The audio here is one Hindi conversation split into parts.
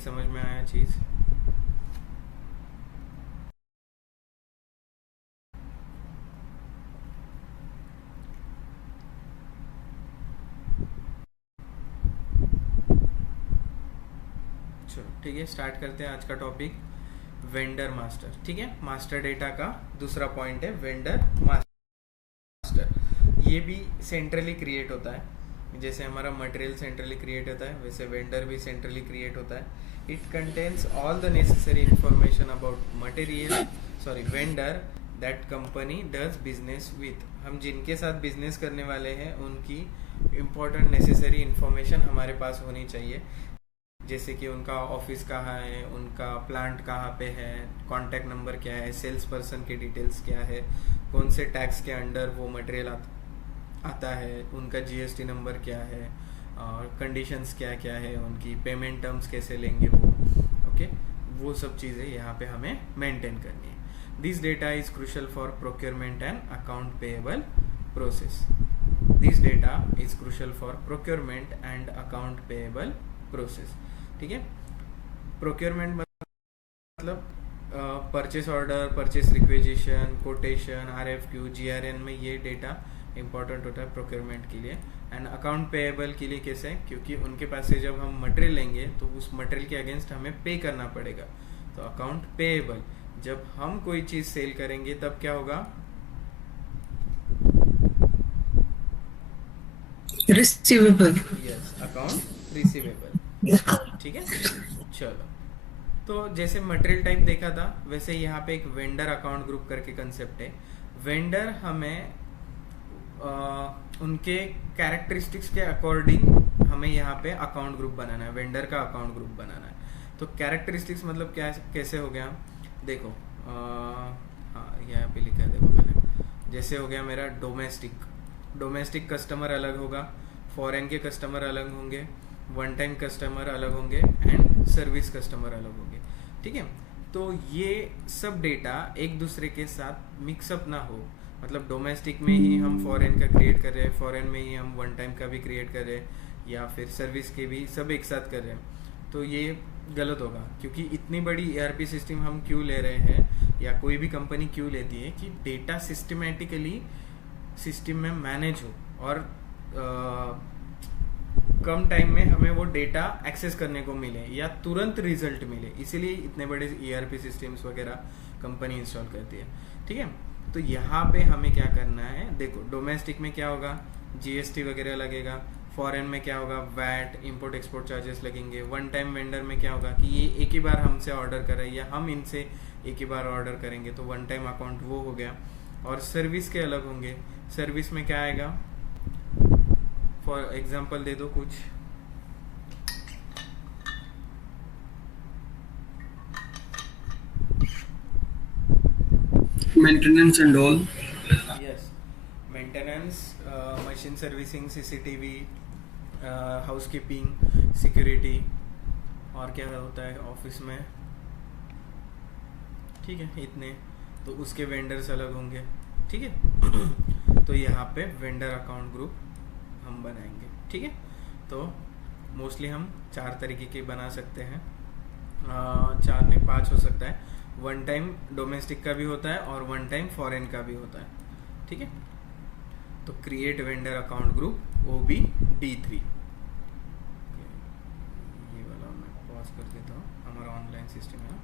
समझ में आया चीज़? चलो ठीक है, स्टार्ट करते हैं आज का टॉपिक, वेंडर मास्टर। ठीक है, मास्टर डेटा का दूसरा पॉइंट है वेंडर मास्टर। ये भी सेंट्रली क्रिएट होता है, जैसे हमारा मटेरियल सेंट्रली क्रिएट होता है वैसे वेंडर भी सेंट्रली क्रिएट होता है। It contains all the necessary information about material, sorry vendor, that company does business with. हम जिनके साथ बिजनेस करने वाले हैं उनकी इम्पोर्टेंट नेसेसरी इंफॉर्मेशन हमारे पास होनी चाहिए, जैसे कि उनका ऑफिस कहाँ है, उनका प्लांट कहाँ पे है, कॉन्टैक्ट नंबर क्या है, सेल्स पर्सन की डिटेल्स क्या है, कौन से टैक्स के अंडर वो मटेरियल आता है, उनका जीएसटी नंबर क्या है, और कंडीशंस क्या क्या है, उनकी पेमेंट टर्म्स कैसे लेंगे वो। ओके, वो सब चीज़ें यहाँ पे हमें मेंटेन करनी है। This data is crucial for procurement and account payable process. This data is crucial for procurement and account payable process. ठीक है, प्रोक्योरमेंट मतलब purchase order, purchase requisition, quotation, RFQ, GRN में ये डेटा इंपॉर्टेंट होता है प्रोक्योरमेंट के लिए। एंड अकाउंट पेएबल के लिए कैसे, क्योंकि उनके पास से जब हम मटेरियल लेंगे तो उस मटेरियल के अगेंस्ट हमें पे करना पड़ेगा, तो अकाउंट पेएबल। जब हम कोई चीज़ सेल करेंगे तब क्या होगा, रिसीवेबल। Yes, account receivable. ठीक है, चलो। तो जैसे मटेरियल टाइप देखा था वैसे यहाँ पे एक वेंडर अकाउंट ग्रुप करके कंसेप्ट है। वेंडर हमें उनके कैरेक्टरिस्टिक्स के अकॉर्डिंग हमें यहाँ पे अकाउंट ग्रुप बनाना है, वेंडर का अकाउंट ग्रुप बनाना है। तो कैरेक्टरिस्टिक्स मतलब क्या, कैसे हो गया, देखो हाँ यहाँ पे लिखा है, देखो मैंने, जैसे हो गया मेरा डोमेस्टिक, डोमेस्टिक कस्टमर अलग होगा, फॉरेन के कस्टमर अलग होंगे, वन टाइम कस्टमर अलग होंगे, एंड सर्विस कस्टमर अलग होंगे। ठीक है, तो ये सब डेटा एक दूसरे के साथ मिक्सअप ना हो, मतलब डोमेस्टिक में ही हम फॉरेन का क्रिएट कर रहे हैं, फॉरेन में ही हम वन टाइम का भी क्रिएट कर रहे हैं, या फिर सर्विस के भी सब एक साथ कर रहे हैं, तो ये गलत होगा। क्योंकि इतनी बड़ी ईआरपी सिस्टम हम क्यों ले रहे हैं, या कोई भी कंपनी क्यों लेती है, कि डेटा सिस्टमेटिकली सिस्टम में मैनेज हो और कम टाइम में हमें वो डेटा एक्सेस करने को मिले या तुरंत रिजल्ट मिले, इसीलिए इतने बड़े ईआरपी सिस्टम्स वगैरह कंपनी इंस्टॉल करती है। ठीक है, तो यहाँ पे हमें क्या करना है, देखो डोमेस्टिक में क्या होगा, जीएसटी वगैरह लगेगा, फॉरेन में क्या होगा, वैट, इंपोर्ट एक्सपोर्ट चार्जेस लगेंगे, वन टाइम वेंडर में क्या होगा कि ये एक ही बार हमसे ऑर्डर कर रहा है या हम इनसे एक ही बार ऑर्डर करेंगे, तो वन टाइम अकाउंट वो हो गया। और सर्विस के अलग होंगे, सर्विस में क्या आएगा, फॉर एग्जांपल दे दो कुछ। Maintenance and all. Yes, maintenance, machine servicing, CCTV, housekeeping, security, और क्या होता है ऑफिस में। ठीक है, इतने, तो उसके वेंडर्स अलग होंगे। ठीक है, तो यहाँ पे वेंडर अकाउंट ग्रुप हम बनाएंगे। ठीक है, तो मोस्टली हम 4 तरीके के बना सकते हैं, 4 नहीं 5 हो सकता है। वन टाइम डोमेस्टिक का भी होता है और वन टाइम फॉरेन का भी होता है। ठीक है, तो create vendor account group OB-D3। ये वाला मैं पॉज कर देता हूँ, हमारा ऑनलाइन सिस्टम है ना।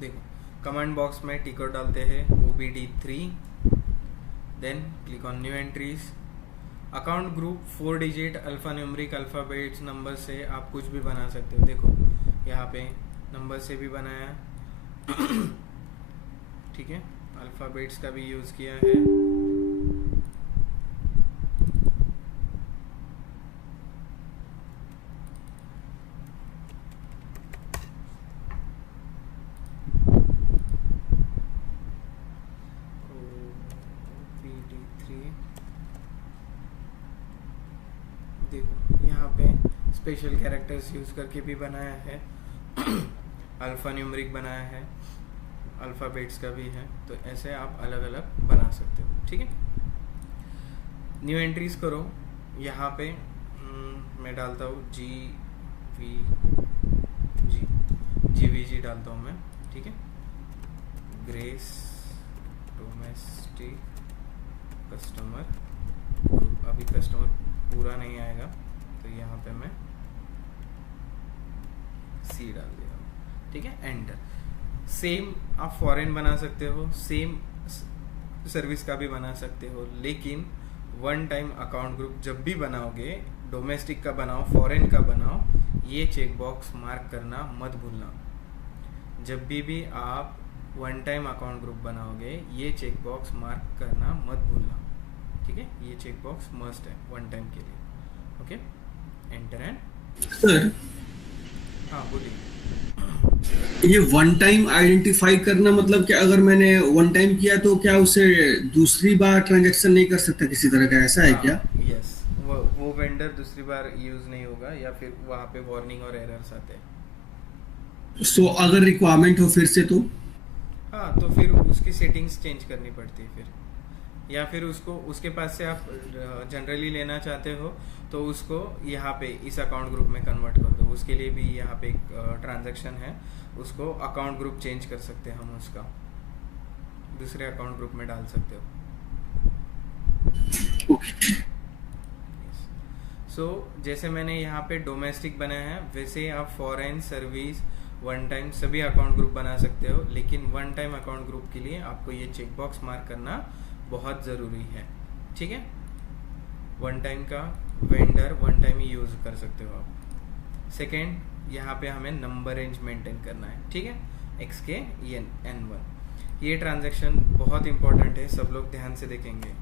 देखो कमांड बॉक्स में टिक कोड डालते हैं OBD3, then click on new entries. Account group 4 digit alphanumeric alphabets number से आप कुछ भी बना सकते हो। देखो यहाँ पे नंबर से भी बनाया ठीक है, अल्फ़ाबेट्स का भी यूज़ किया है। देखो यहाँ पे स्पेशल कैरेक्टर्स यूज़ करके भी बनाया है अल्फ़ा न्यूमरिक बनाया है, अल्फ़ाबेट्स का भी है। तो ऐसे आप अलग अलग बना सकते हो, ठीक है। न्यू एंट्रीज करो, यहाँ पे मैं डालता हूँ GVG डालता हूँ मैं, ठीक है। ग्रेस डोमेस्टिक कस्टमर ग्रुप, अभी कस्टमर पूरा नहीं आएगा तो यहाँ पे मैं C डाल दिया, ठीक है, एंटर। सेम आप फॉरेन बना सकते हो, सेम सर्विस का भी बना सकते हो, लेकिन वन टाइम अकाउंट ग्रुप जब भी बनाओगे, डोमेस्टिक का बनाओ फॉरेन का बनाओ, ये चेक बॉक्स मार्क करना मत भूलना। जब भी आप वन टाइम अकाउंट ग्रुप बनाओगे, ये चेक बॉक्स मार्क करना मत भूलना, ठीक है। ये चेक बॉक्स मस्ट है वन टाइम के लिए, ओके। एंटर एंड सर हाँ बोलिए। ये वन टाइम आइडेंटिफाई करना मतलब कि अगर मैंने वन टाइम किया तो क्या उसे दूसरी बार ट्रांजैक्शन नहीं कर सकता किसी तरह का, ऐसा है क्या? यस, वो वेंडर दूसरी बार यूज नहीं होगा, या फिर वहाँ पे वार्निंग और एरर्स आते हैं। सो अगर रिक्वायरमेंट हो फिर से तो हाँ, तो फिर उसकी सेटिंग्स चेंज करनी पड़ती है फिर, या फिर उसको उसके पास से आप जनरली लेना चाहते हो तो उसको यहाँ पे इस अकाउंट ग्रुप में कन्वर्ट कर दो। उसके लिए भी यहाँ पे एक ट्रांजैक्शन है, उसको अकाउंट ग्रुप चेंज कर सकते हैं हम, उसका दूसरे अकाउंट ग्रुप में डाल सकते हो। सो जैसे मैंने यहाँ पे डोमेस्टिक बनाया है, वैसे आप फॉरेन सर्विस वन टाइम सभी अकाउंट ग्रुप बना सकते हो, लेकिन वन टाइम अकाउंट ग्रुप के लिए आपको ये चेक बॉक्स मार्क करना बहुत ज़रूरी है, ठीक है। वन टाइम का वेंडर वन टाइम ही यूज़ कर सकते हो आप। सेकेंड, यहाँ पे हमें नंबर रेंज मेंटेन करना है, ठीक है, XK N1। ये ट्रांजैक्शन बहुत इंपॉर्टेंट है, सब लोग ध्यान से देखेंगे।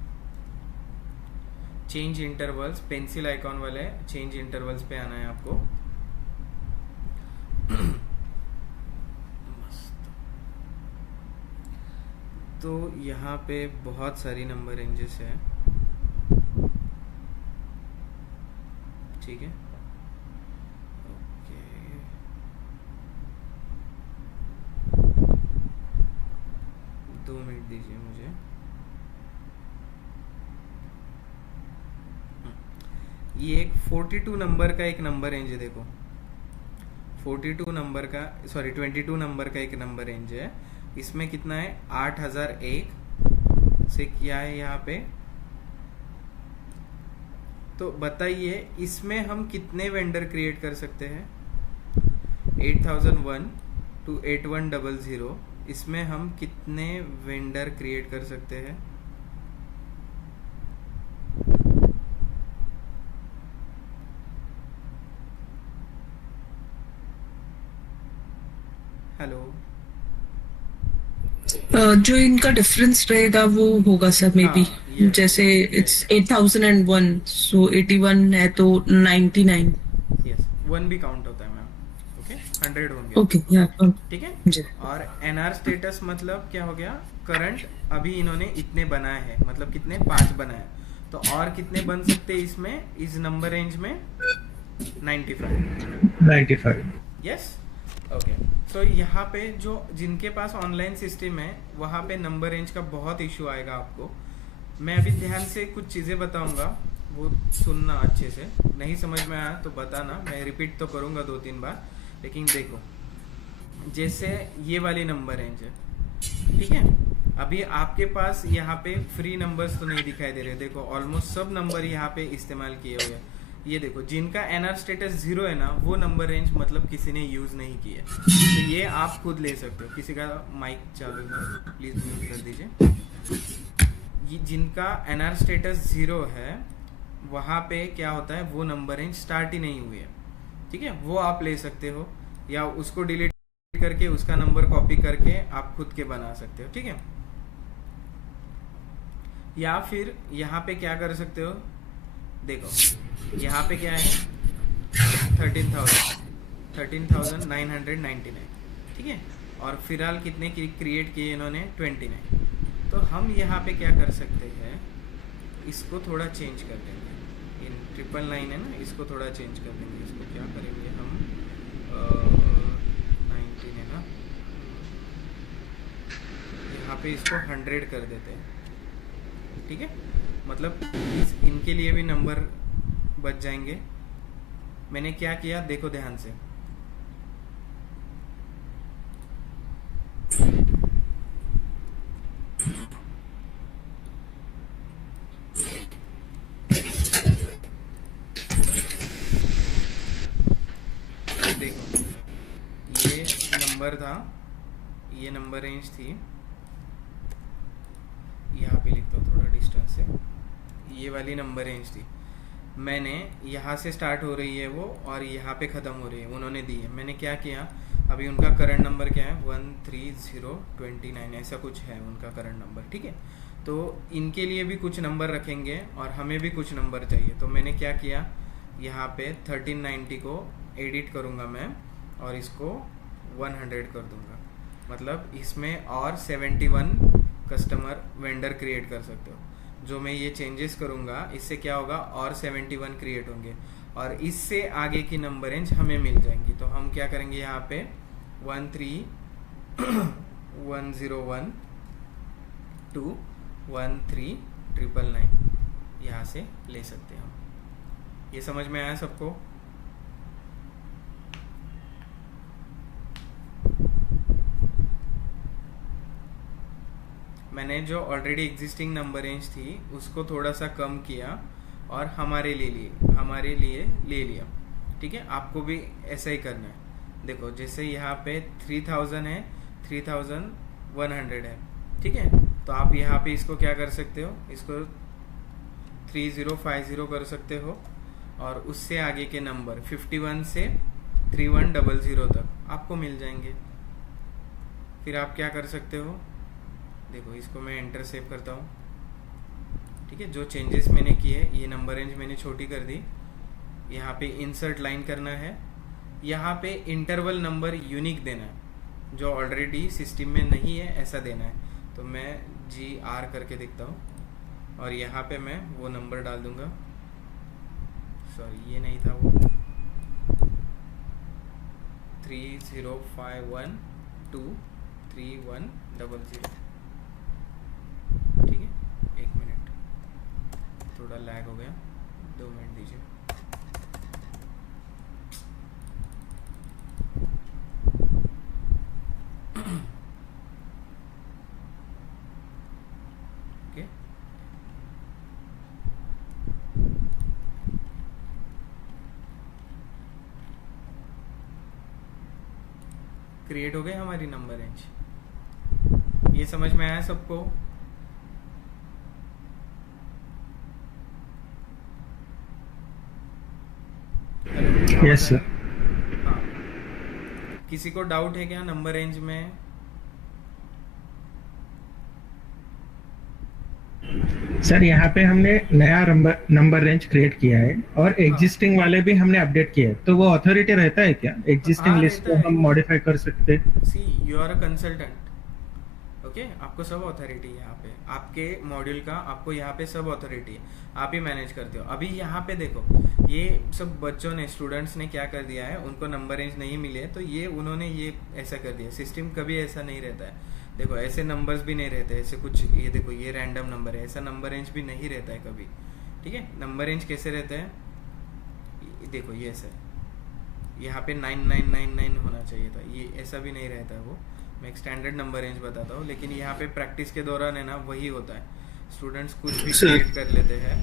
चेंज इंटरवल्स, पेंसिल आइकॉन वाले चेंज इंटरवल्स पे आना है आपको। तो यहाँ पे बहुत सारी नंबर रेंजेस है, ठीक है, ओके। दो मिनट दीजिए मुझे। ये एक 42 नंबर का एक नंबर रेंज है, देखो 42 नंबर का, सॉरी 22 नंबर का एक नंबर रेंज है। इसमें कितना है, 8001 से क्या है यहाँ पे। तो बताइए इसमें हम कितने वेंडर क्रिएट कर सकते हैं। 8001 to 8100, इसमें हम कितने वेंडर क्रिएट कर सकते हैं। हेलो, जो इनका डिफरेंस रहेगा वो होगा सर मे बी, yes, जैसे इट्स 8001 सो 81 है तो 99। यस, 1 भी काउंट होता है मैम, ओके, 100 होंगे, ओके या ठीक है। जी। और NR स्टेटस मतलब क्या हो गया, करंट अभी इन्होंने इतने बनाए हैं, मतलब कितने, 5 बनाए, तो और कितने बन सकते हैं इसमें, इस नंबर रेंज में 95। Yes, okay. सो यहाँ पे जो जिनके पास ऑनलाइन सिस्टम है वहाँ पे नंबर रेंज का बहुत इशू आएगा आपको। मैं अभी ध्यान से कुछ चीज़ें बताऊंगा, वो सुनना अच्छे से, नहीं समझ में आया तो बताना, मैं रिपीट तो करूँगा 2-3 बार। लेकिन देखो जैसे ये वाली नंबर रेंज है, ठीक है, अभी आपके पास यहाँ पे फ्री नंबर्स तो नहीं दिखाई दे रहे, देखो ऑलमोस्ट सब नंबर यहाँ पे इस्तेमाल किए हुए हैं, ये देखो जिनका एनआर स्टेटस 0 है ना, वो नंबर रेंज मतलब किसी ने यूज नहीं किया, तो ये आप खुद ले सकते हो। किसी का माइक चालू है, प्लीज म्यूट कर दीजिए। ये जिनका एनआर स्टेटस 0 है, वहाँ पे क्या होता है, वो नंबर रेंज स्टार्ट ही नहीं हुई है, ठीक है, वो आप ले सकते हो, या उसको डिलीट करके उसका नंबर कॉपी करके आप खुद के बना सकते हो, ठीक है। या फिर यहाँ पे क्या कर सकते हो, देखो यहाँ पे क्या है, 13,999, ठीक है, और फिलहाल कितने क्रिएट किए इन्होंने, 29। तो हम यहाँ पे क्या कर सकते हैं, इसको थोड़ा चेंज कर देंगे, इन 999 है ना, इसको थोड़ा चेंज कर देंगे। इसको क्या करेंगे हम, 19 है ना, यहाँ पे इसको 100 कर देते हैं, ठीक है। मतलब इनके लिए भी नंबर बच जाएंगे। मैंने क्या किया देखो ध्यान से, देखो ये नंबर था, ये नंबर रेंज थी, यहाँ पे लिखता हूँ थोड़ा डिस्टेंस से, ये वाली नंबर रेंज थी। मैंने यहाँ से स्टार्ट हो रही है वो, और यहाँ पे ख़त्म हो रही है, उन्होंने दी है। मैंने क्या किया, अभी उनका करंट नंबर क्या है, 13029 ऐसा कुछ है उनका करंट नंबर, ठीक है। तो इनके लिए भी कुछ नंबर रखेंगे और हमें भी कुछ नंबर चाहिए। तो मैंने क्या किया, यहाँ पे 1390 को एडिट करूँगा मैं, और इसको 100 कर दूँगा। मतलब इसमें और 71 कस्टमर वेंडर क्रिएट कर सकते हो। जो मैं ये चेंजेस करूँगा, इससे क्या होगा, और 71 क्रिएट होंगे, और इससे आगे की नंबर रेंज हमें मिल जाएंगी। तो हम क्या करेंगे, यहाँ पे 13101 to 13999 यहाँ से ले सकते हैं हम। ये समझ में आया सबको? मैंने जो ऑलरेडी एग्जिस्टिंग नंबर रेंज थी उसको थोड़ा सा कम किया और हमारे लिए ले लिया, ठीक है। आपको भी ऐसा ही करना है। देखो जैसे यहाँ पे 3000 है, 3100 है, ठीक है। तो आप यहाँ पे इसको क्या कर सकते हो, इसको 3050 कर सकते हो, और उससे आगे के नंबर 51 से 3100 तक आपको मिल जाएंगे। फिर आप क्या कर सकते हो, देखो इसको मैं एंटर सेव करता हूँ, ठीक है। जो चेंजेस मैंने किए, ये नंबर रेंज मैंने छोटी कर दी। यहाँ पे इंसर्ट लाइन करना है, यहाँ पे इंटरवल नंबर यूनिक देना है, जो ऑलरेडी सिस्टम में नहीं है ऐसा देना है। तो मैं GR करके देखता हूँ, और यहाँ पे मैं वो नंबर डाल दूँगा, सॉरी ये नहीं था वो, 30512310, ठीक है। एक मिनट, थोड़ा लैग हो गया, 2 मिनट दीजिए। ओके, क्रिएट हो गए हमारी नंबर रेंज। ये समझ में आया सबको? Yes sir. हाँ, किसी को डाउट है क्या नंबर रेंज में? सर यहाँ पे हमने नया नंबर रेंज क्रिएट किया है और एग्जिस्टिंग वाले भी हमने अपडेट किए हैं, तो वो अथॉरिटी रहता है क्या? एग्जिस्टिंग हाँ, लिस्ट रहता को है। हम मॉडिफाई कर सकते हैं? See you are a consultant, okay, आपको सब अथॉरिटी है यहाँ पे, आपके मॉड्यूल का आपको यहाँ पे सब अथॉरिटी है, आप ही मैनेज करते हो। अभी यहाँ पे देखो, ये सब बच्चों ने, स्टूडेंट्स ने क्या कर दिया है, उनको नंबर रेंज नहीं मिले, तो ये उन्होंने ये ऐसा कर दिया। सिस्टम कभी ऐसा नहीं रहता है, देखो ऐसे नंबर्स भी नहीं रहते, ऐसे कुछ, ये देखो ये रैंडम नंबर है, ऐसा नंबर रेंज भी नहीं रहता है कभी, ठीक है। नंबर रेंज कैसे रहता है, देखो ये ऐसा है, यहाँ पे 9999 होना चाहिए था, ये ऐसा भी नहीं रहता है वो। मैं एक स्टैंडर्ड नंबर रेंज बताता हूँ, लेकिन यहाँ पे प्रैक्टिस के दौरान है ना, वही होता है, स्टूडेंट्स कुछ भी क्रिएट कर लेते हैं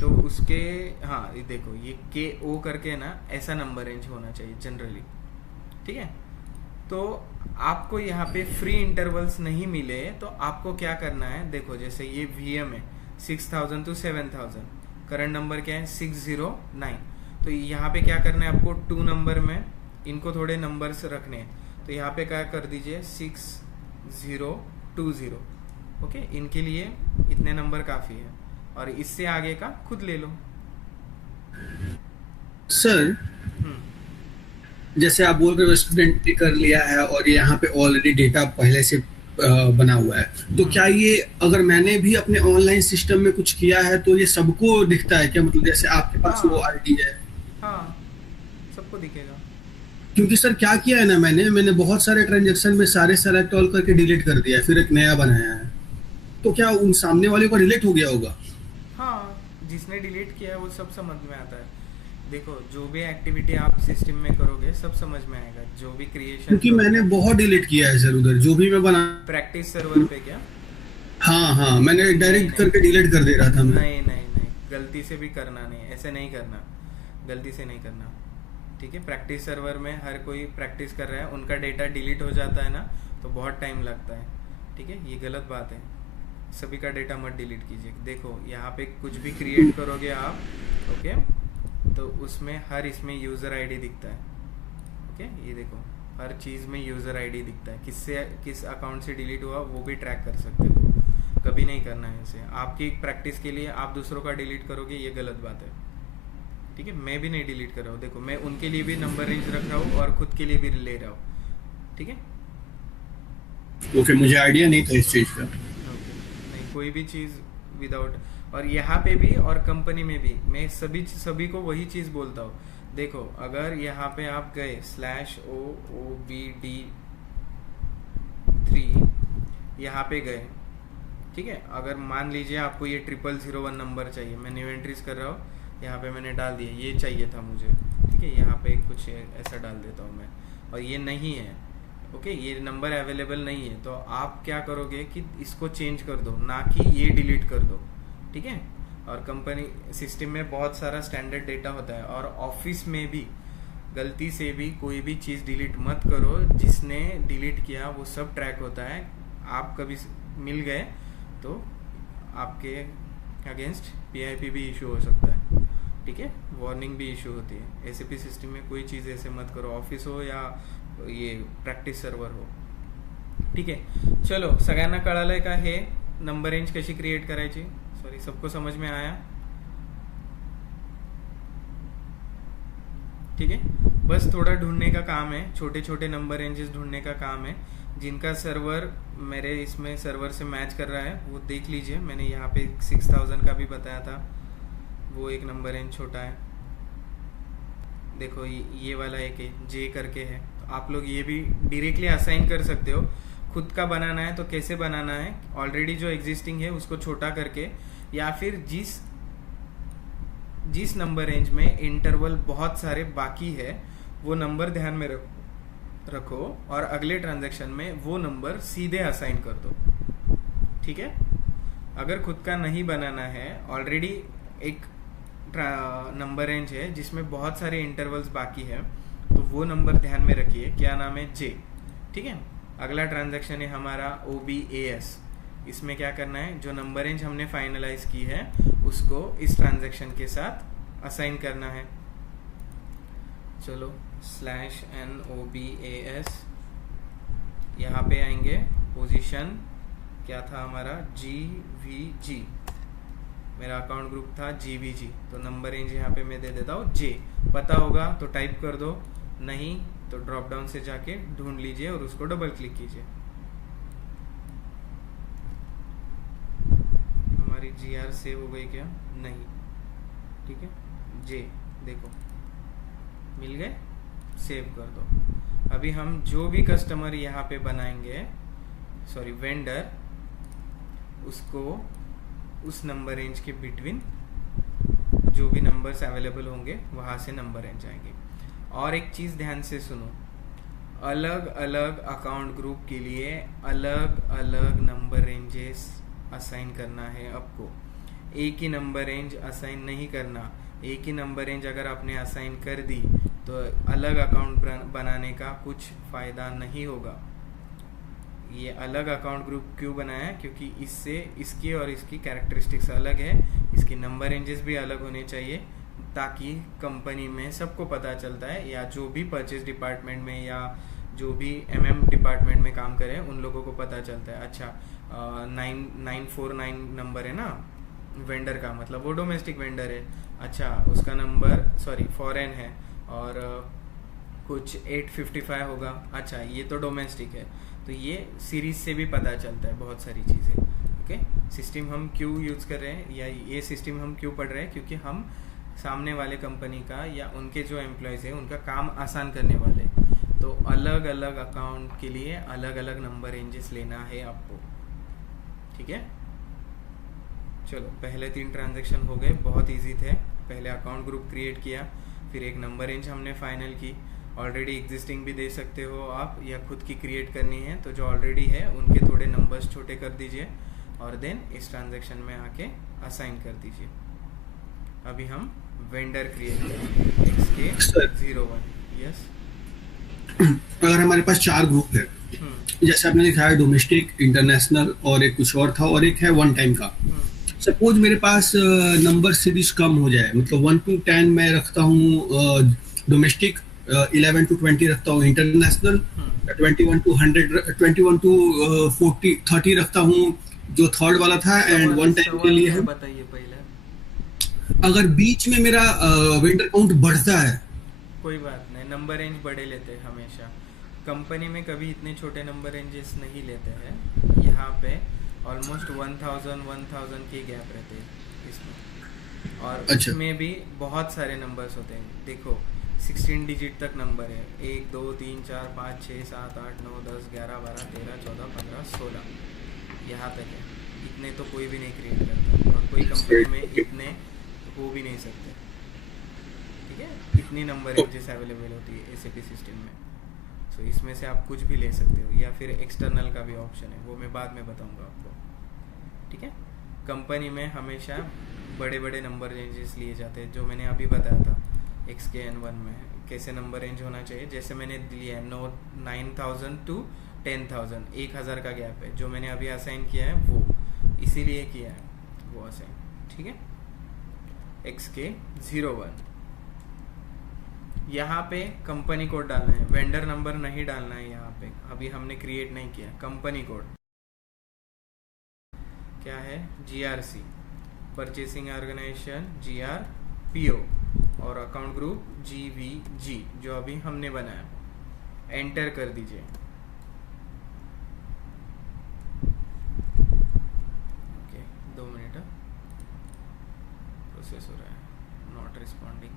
तो उसके, हाँ ये देखो ये के ओ करके ना ऐसा नंबर रेंज होना चाहिए जनरली, ठीक है। तो आपको यहाँ पे फ्री इंटरवल्स नहीं मिले तो आपको क्या करना है, देखो जैसे ये वीएम है 6000 to 7000, करंट नंबर क्या है 609, तो यहाँ पे क्या करना है आपको 2 नंबर में इनको थोड़े नंबर्स रखने हैं, तो यहाँ पे क्या कर दीजिए 6020, ओके। इनके लिए इतने नंबर काफ़ी है और इससे आगे का खुद ले लो। सर हम्म, जैसे आप बोल रहे हो स्टूडेंट ने कर लिया है और यहाँ पे ऑलरेडी डेटा पहले से बना हुआ है, तो क्या ये अगर मैंने भी अपने ऑनलाइन सिस्टम में कुछ किया है तो ये सबको दिखता है क्या? मतलब जैसे आपके पास वो हाँ आईडी है। हाँ सबको दिखेगा। क्योंकि सर क्या किया है ना, मैंने बहुत सारे ट्रांजेक्शन में सारे सेलेक्ट ऑल करके डिलीट कर दिया है, फिर एक नया बनाया है, तो क्या उन सामने वाले को डिलीट हो गया होगा? हाँ जिसने डिलीट किया है वो सब समझ में आता है। देखो जो भी एक्टिविटी आप सिस्टम में करोगे सब समझ में आएगा, जो भी क्रिएशन क्योंकि मैंने बहुत डिलीट किया है सर उधर, जो भी मैं बना। प्रैक्टिस सर्वर पे क्या? हाँ हाँ, मैंने डायरेक्ट नहीं, करके डिलीट कर दे रहा था मैं। नहीं नहीं नहीं, गलती से भी करना नहीं, ऐसे नहीं करना, गलती से नहीं करना, ठीक है। प्रैक्टिस सर्वर में हर कोई प्रैक्टिस कर रहा है, उनका डेटा डिलीट हो जाता है ना तो बहुत टाइम लगता है, ठीक है, ये गलत बात है। सभी का डेटा मत डिलीट कीजिए। देखो यहाँ पे कुछ भी क्रिएट करोगे आप, ओके, तो उसमें हर इसमें यूज़र आईडी दिखता है, ओके, ये देखो हर चीज़ में यूज़र आईडी दिखता है, किस अकाउंट से डिलीट हुआ वो भी ट्रैक कर सकते हो। कभी नहीं करना है ऐसे, आपकी प्रैक्टिस के लिए आप दूसरों का डिलीट करोगे ये गलत बात है, ठीक है। मैं भी नहीं डिलीट कर रहा हूँ, देखो मैं उनके लिए भी नंबर रेंज रख रहा हूँ और खुद के लिए भी ले रहा हूँ, ठीक है। ओके, मुझे आइडिया नहीं था इस चीज का। ओके, नहीं कोई भी चीज़ विदाउट, और यहाँ पे भी और कंपनी में भी मैं सभी को वही चीज़ बोलता हूँ। देखो अगर यहाँ पे आप गए /OOBD3 यहाँ पे गए, ठीक है, अगर मान लीजिए आपको ये 0001 नंबर चाहिए, मैं न्यू एंट्रीज कर रहा हूँ, यहाँ पे मैंने डाल दिया ये चाहिए था मुझे, ठीक है, यहाँ पे कुछ ऐसा डाल देता हूँ मैं, और ये नहीं है, ओके, ये नंबर अवेलेबल नहीं है, तो आप क्या करोगे कि इसको चेंज कर दो, ना कि ये डिलीट कर दो, ठीक है। और कंपनी सिस्टम में बहुत सारा स्टैंडर्ड डेटा होता है, और ऑफिस में भी गलती से भी कोई भी चीज़ डिलीट मत करो, जिसने डिलीट किया वो सब ट्रैक होता है। आप कभी मिल गए तो आपके अगेंस्ट PIP भी इशू हो सकता है, ठीक है, वार्निंग भी इशू होती है। SAP सिस्टम में कोई चीज़ ऐसे मत करो, ऑफिस हो या ये प्रॅक्टिस सर्वर हो, ठीक आहे। चलो सगळ्यांना कळालंय का हे नंबर रेंज कशी क्रिएट करायची? सॉरी, सबको समझ में आया? ठीक है, बस थोड़ा ढूंढने का काम है, छोटे छोटे नंबर रेंजेस ढूंढने का काम है, जिनका सर्वर मेरे इसमें सर्वर से मैच कर रहा है वो देख लीजिए। मैंने यहाँ पे 6000 का भी बताया था, वो एक नंबर रेंज छोटा है, देखो ये वाला एक है J करके है, तो आप लोग ये भी डायरेक्टली असाइन कर सकते हो। खुद का बनाना है तो कैसे बनाना है, ऑलरेडी जो एग्जिस्टिंग है उसको छोटा करके, या फिर जिस नंबर रेंज में इंटरवल बहुत सारे बाकी है वो नंबर ध्यान में रखो और अगले ट्रांजैक्शन में वो नंबर सीधे असाइन कर दो, ठीक है। अगर खुद का नहीं बनाना है, ऑलरेडी एक नंबर रेंज है जिसमें बहुत सारे इंटरवल्स बाकी है, तो वो नंबर ध्यान में रखिए, क्या नाम है J, ठीक है। अगला ट्रांजैक्शन है हमारा OBAS, इसमें क्या करना है, जो नंबर रेंज हमने फाइनलाइज की है उसको इस ट्रांजैक्शन के साथ असाइन करना है। चलो /NOBAS, यहाँ पे आएंगे, पोजीशन क्या था हमारा GVG, मेरा अकाउंट ग्रुप था GVG, तो नंबर रेंज यहाँ पे मैं दे देता हूँ J। पता होगा तो टाइप कर दो, नहीं तो ड्रॉप डाउन से जाके ढूंढ लीजिए और उसको डबल क्लिक कीजिए। हमारी GR सेव हो गई क्या? नहीं, ठीक है, J देखो मिल गए, सेव कर दो। अभी हम जो भी कस्टमर यहाँ पे बनाएंगे, सॉरी वेंडर, उसको उस नंबर रेंज के बिटवीन जो भी नंबर्स अवेलेबल होंगे वहाँ से नंबर रेंज आएंगे। और एक चीज़ ध्यान से सुनो, अलग अलग अकाउंट ग्रुप के लिए अलग अलग नंबर रेंजेस असाइन करना है आपको। एक ही नंबर रेंज असाइन नहीं करना। एक ही नंबर रेंज अगर आपने असाइन कर दी तो अलग अकाउंट बनाने का कुछ फ़ायदा नहीं होगा। ये अलग अकाउंट ग्रुप क्यों बनाया? क्योंकि इससे इसकी और इसकी कैरेक्टरिस्टिक्स अलग है, इसकी नंबर रेंजेस भी अलग होने चाहिए, ताकि कंपनी में सबको पता चलता है, या जो भी परचेज डिपार्टमेंट में या जो भी डिपार्टमेंट में काम करे उन लोगों को पता चलता है। अच्छा 9949 नंबर है ना वेंडर का, मतलब वो डोमेस्टिक वेंडर है। अच्छा उसका नंबर फॉरेन है और कुछ 855 होगा। अच्छा ये तो डोमेस्टिक है। तो ये सीरीज से भी पता चलता है बहुत सारी चीज़ें। ओके, सिस्टम हम क्यों यूज़ कर रहे हैं या ये सिस्टम हम क्यों पढ़ रहे हैं? क्योंकि हम सामने वाले कंपनी का या उनके जो एम्प्लॉयज़ हैं उनका काम आसान करने वाले। तो अलग अलग अकाउंट के लिए अलग अलग नंबर रेंजेस लेना है आपको, ठीक है। चलो पहले 3 ट्रांजैक्शन हो गए, बहुत इजी थे। पहले अकाउंट ग्रुप क्रिएट किया, फिर एक नंबर रेंज हमने फाइनल की। ऑलरेडी एग्जिस्टिंग भी दे सकते हो आप, या खुद की क्रिएट करनी है तो जो ऑलरेडी है उनके थोड़े नंबर्स छोटे कर दीजिए और देन इस ट्रांजैक्शन में आके असाइन कर दीजिए। अभी हम वेंडर क्रिएट करेंगे XK01। यस, अगर हमारे पास 4 ग्रुप है, जैसे आपने लिखा है डोमेस्टिक, इंटरनेशनल और एक कुछ और था और एक है वन टाइम का। सपोज मेरे पास नंबर सीरीज कम हो जाए, मतलब 1 to 10 मैं रखता हूँ डोमेस्टिक, 11 to 20 रखता हूँ इंटरनेशनल, 21 to 100, 21 to 30 रखता हूँ जो थर्ड वाला था, एंड वन टाइम के लिए है। बताइए पहले। अगर बीच में मेरा वेंडर काउंट बढ़ता है, कोई बात नहीं, नंबर रेंज बड़े लेते हैं हमेशा। कंपनी में कभी इतने छोटे नंबर रेंजेस नहीं लेते हैं। यहाँ पे ऑलमोस्ट 1000 के गैप रहते हैं इसमें, और अच्छा। इसमें भी बहुत सारे नंबर्स होते हैं। देखो 16 डिजिट तक नंबर है, 1 2 3 4 5 6 7 8 9 10 11 12 13 14 15 16, यहाँ तक है। इतने तो कोई भी नहीं क्रिएट करता, और कोई कंपनी में इतने हो भी नहीं सकते, ठीक है। इतनी नंबर रेंजेस अवेलेबल होती है SAP सिस्टम में। सो इसमें से आप कुछ भी ले सकते हो, या फिर एक्सटर्नल का भी ऑप्शन है, वो मैं बाद में बताऊंगा आपको, ठीक है। कंपनी में हमेशा बड़े बड़े नंबर रेंजेस लिए जाते हैं, जो मैंने अभी बताया था XKN1 में कैसे नंबर रेंज होना चाहिए। जैसे मैंने लिया है 9000 to 10000, 1000 का गैप है, जो मैंने अभी असाइन किया है वो इसीलिए किया है वो असाइन, ठीक है। XK01, यहाँ पे कंपनी कोड डालना है, वेंडर नंबर नहीं डालना है यहाँ पे, अभी हमने क्रिएट नहीं किया। कंपनी कोड क्या है? GRC, परचेसिंग ऑर्गेनाइजेशन GRPO, और अकाउंट ग्रुप GVG जो अभी हमने बनाया। एंटर कर दीजिए। ओके 2 मिनट, प्रोसेस हो रहा है, नॉट रिस्पॉन्डिंग।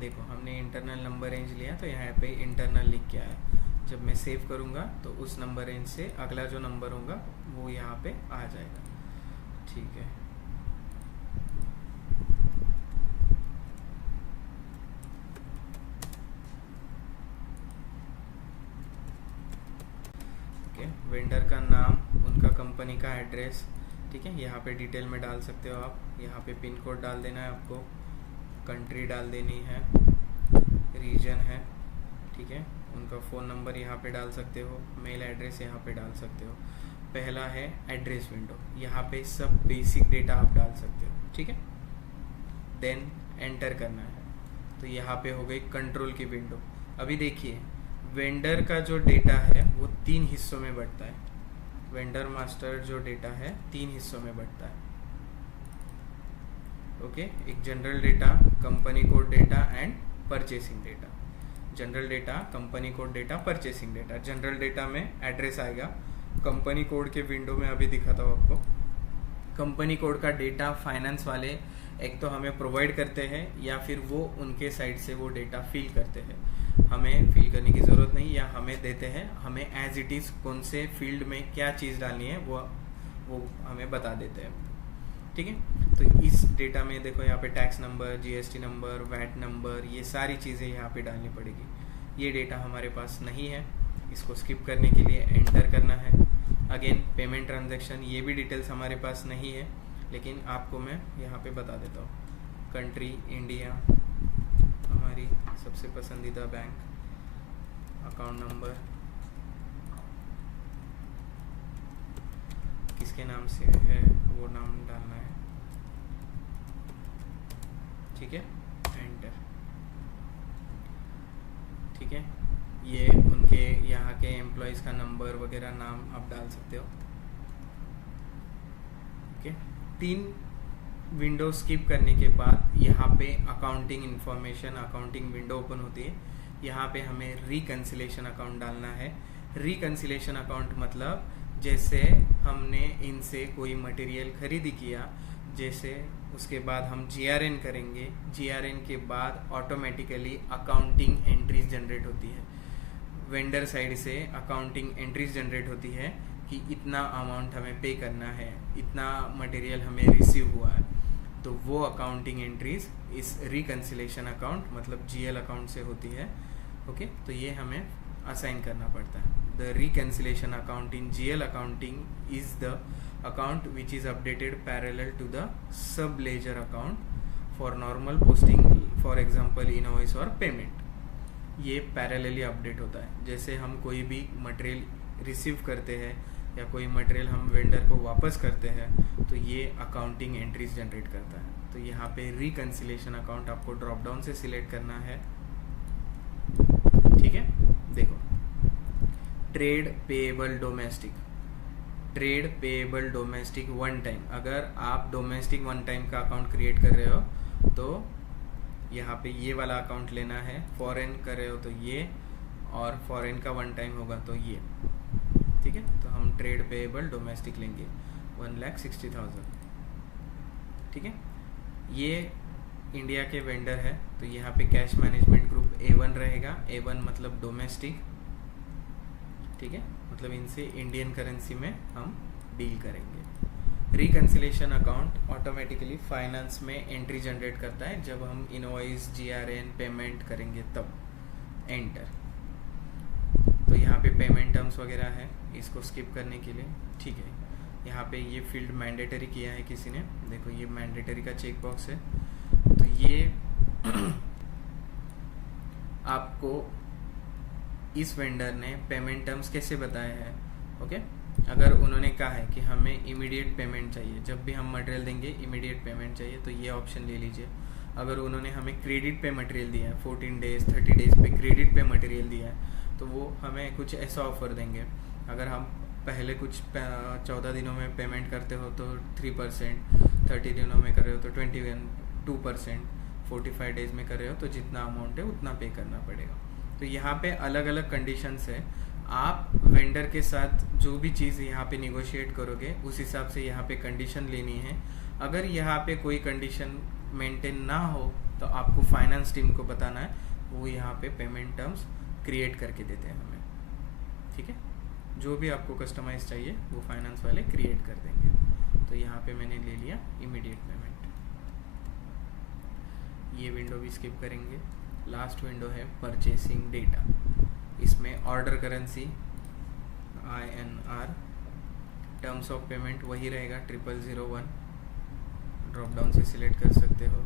देखो हमने इंटरनल नंबर रेंज लिया, तो यहाँ पे इंटरनल लिख के आया। जब मैं सेव करूँगा तो उस नंबर रेंज से अगला जो नंबर होगा वो यहाँ पे आ जाएगा, ठीक है। ओके, वेंडर का नाम, उनका कंपनी का एड्रेस, ठीक है, यहाँ पे डिटेल में डाल सकते हो आप। यहाँ पे पिन कोड डाल देना है आपको, कंट्री डाल देनी है, रीजन है, ठीक है। उनका फ़ोन नंबर यहाँ पे डाल सकते हो, मेल एड्रेस यहाँ पे डाल सकते हो। पहला है एड्रेस विंडो, यहाँ पे सब बेसिक डेटा आप डाल सकते हो, ठीक है। देन एंटर करना है, तो यहाँ पे हो गई कंट्रोल की विंडो। अभी देखिए वेंडर का जो डेटा है वो 3 हिस्सों में बंटता है। वेंडर मास्टर जो डेटा है 3 हिस्सों में बंटता है, ओके। एक general data, company code data and purchasing data. General data, company code data, purchasing data. General data में एड्रेस आएगा, कंपनी कोड के विंडो में अभी दिखाता हूँ आपको। कंपनी कोड का डेटा फाइनेंस वाले एक तो हमें प्रोवाइड करते हैं, या फिर वो उनके साइड से वो डेटा फिल करते हैं। हमें फिल करने की ज़रूरत नहीं, या हमें देते हैं। हमें एज इट इज़ कौन से फील्ड में क्या चीज़ डालनी है वो हमें बता देते हैं। ठीक है, तो इस डेटा में देखो यहाँ पे tax number, GST number, VAT number, ये सारी चीज़ें यहाँ पे डालनी पड़ेगी। ये डेटा हमारे पास नहीं है, इसको स्किप करने के लिए एंटर करना है। अगेन पेमेंट ट्रांजैक्शन, ये भी डिटेल्स हमारे पास नहीं है, लेकिन आपको मैं यहाँ पे बता देता हूँ। कंट्री इंडिया, हमारी सबसे पसंदीदा बैंक, अकाउंट नंबर किसके नाम से है वो नाम डालना है। ठीक है, एंटर। ठीक है, ये उनके यहाँ के एम्प्लॉयज़ का नंबर वगैरह नाम आप डाल सकते हो। ओके, 3 विंडो स्किप करने के बाद यहाँ पे accounting information, accounting window open होती है। यहाँ पे हमें रिकन्सिलेशन अकाउंट डालना है। रिकन्सिलेशन अकाउंट मतलब जैसे हमने इनसे कोई मटेरियल खरीदी किया, जैसे उसके बाद हम जीआरएन करेंगे, जीआरएन के बाद ऑटोमेटिकली अकाउंटिंग एंट्रीज जनरेट होती है। वेंडर साइड से अकाउंटिंग एंट्रीज जनरेट होती है कि इतना अमाउंट हमें पे करना है, इतना मटेरियल हमें रिसीव हुआ है, तो वो अकाउंटिंग एंट्रीज इस रिकन्सिलेशन अकाउंट मतलब जीएल अकाउंट से होती है। ओके, तो ये हमें असाइन करना पड़ता है। The reconciliation account in GL accounting is the account which is updated parallel to the sub ledger account for normal posting, for example invoice और payment। ये पैरेलली अपडेट होता है। जैसे हम कोई भी मटेरियल रिसीव करते हैं या कोई मटेरियल हम वेंडर को वापस करते हैं, तो ये अकाउंटिंग एंट्रीज जनरेट करता है। तो यहाँ पे रिकन्सिलेशन अकाउंट आपको ड्रॉप डाउन से सिलेक्ट करना है। ठीक है, देखो trade payable domestic, trade payable domestic one time. अगर आप डोमेस्टिक वन टाइम का अकाउंट क्रिएट कर रहे हो तो यहाँ पे ये वाला अकाउंट लेना है। फॉरेन कर रहे हो तो ये, और फॉरेन का वन टाइम होगा तो ये। ठीक है, तो हम ट्रेड पेएबल डोमेस्टिक लेंगे 1,60,000। ठीक है, ये इंडिया के वेंडर है, तो यहाँ पे कैश मैनेजमेंट ग्रुप A1 रहेगा। A1 मतलब डोमेस्टिक। ठीक है, मतलब इनसे इंडियन करेंसी में हम डील करेंगे। रिकन्सिलेशन अकाउंट ऑटोमेटिकली फाइनेंस में एंट्री जनरेट करता है जब हम इनवॉइस, जीआरएन, पेमेंट करेंगे तब। एंटर। तो यहाँ पे पेमेंट टर्म्स वगैरह है, इसको स्किप करने के लिए। ठीक है, यहाँ पे ये फील्ड मैंडेटरी किया है किसी ने, देखो ये मैंडेटरी का चेक बॉक्स है। तो ये आपको इस वेंडर ने पेमेंट टर्म्स कैसे बताए हैं। ओके, अगर उन्होंने कहा है कि हमें इमीडिएट पेमेंट चाहिए, जब भी हम मटेरियल देंगे इमीडिएट पेमेंट चाहिए, तो ये ऑप्शन ले लीजिए। अगर उन्होंने हमें क्रेडिट पे मटेरियल दिया है, 14 डेज 30 डेज पे क्रेडिट पे मटेरियल दिया है, तो वो हमें कुछ ऐसा ऑफर देंगे। अगर हम पहले कुछ 14 दिनों में पेमेंट करते हो तो 3%, 30 दिनों में कर रहे हो तो 22%, 45 डेज में कर रहे हो तो जितना अमाउंट है उतना पे करना पड़ेगा। तो यहाँ पे अलग अलग कंडीशंस है। आप वेंडर के साथ जो भी चीज़ यहाँ पे निगोशिएट करोगे उस हिसाब से यहाँ पे कंडीशन लेनी है। अगर यहाँ पे कोई कंडीशन मेंटेन ना हो तो आपको फाइनेंस टीम को बताना है, वो यहाँ पे पेमेंट टर्म्स क्रिएट करके देते हैं हमें। ठीक है, जो भी आपको कस्टमाइज चाहिए वो फाइनेंस वाले क्रिएट कर देंगे। तो यहाँ पे मैंने ले लिया इमीडिएट पेमेंट। ये विंडो भी स्किप करेंगे। लास्ट विंडो है परचेसिंग डेटा। इसमें order currency INR, terms of payment वही रहेगा 0001। ड्रॉप डाउन से सिलेक्ट कर सकते हो।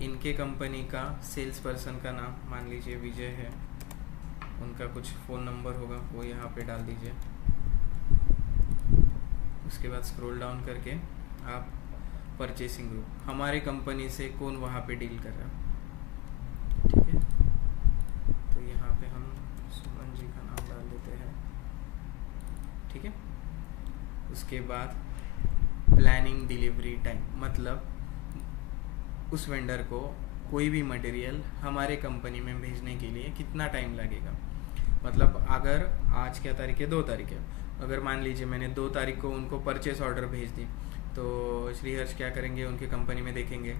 इनके कंपनी का सेल्स पर्सन का नाम मान लीजिए विजय है, उनका कुछ फ़ोन नंबर होगा वो यहाँ पे डाल दीजिए। उसके बाद स्क्रॉल डाउन करके आप परचेसिंग ग्रुप, हमारे कंपनी से कौन वहाँ पे डील कर रहा है। ठीक है, तो यहाँ पे हम सुमन जी का नाम डाल देते हैं। ठीक है, उसके बाद प्लानिंग डिलीवरी टाइम, मतलब उस वेंडर को कोई भी मटेरियल हमारे कंपनी में भेजने के लिए कितना टाइम लगेगा। मतलब अगर आज क्या तारीख है, 2 तारीख है, अगर मान लीजिए मैंने 2 तारीख को उनको परचेस ऑर्डर भेज दी, तो श्रीहर्ष क्या करेंगे, उनकी कंपनी में देखेंगे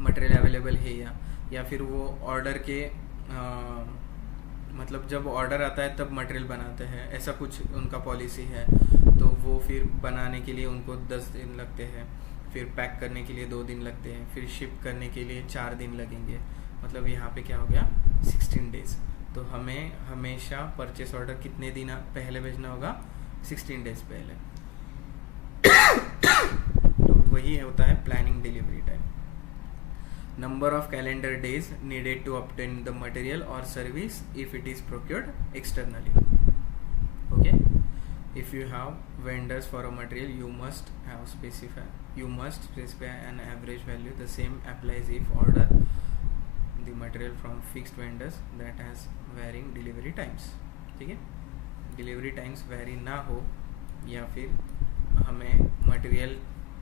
मटेरियल अवेलेबल है या फिर वो ऑर्डर के मतलब जब ऑर्डर आता है तब मटेरियल बनाते हैं, ऐसा कुछ उनका पॉलिसी है। तो वो फिर बनाने के लिए उनको 10 दिन लगते हैं, फिर पैक करने के लिए 2 दिन लगते हैं, फिर शिप करने के लिए 4 दिन लगेंगे। मतलब यहाँ पे क्या हो गया 16 डेज। तो हमें हमेशा परचेस ऑर्डर कितने दिन पहले भेजना होगा 16 डेज पहले। तो वही होता है planning delivery time. Number of calendar days needed to obtain the material or service if it is procured externally. Okay, if you have vendors for a material, you must specify an average value. The same applies if order the material from fixed vendors that has varying delivery times. ठीक है, डिलीवरी टाइम्स वेरी ना हो या फिर हमें मटेरियल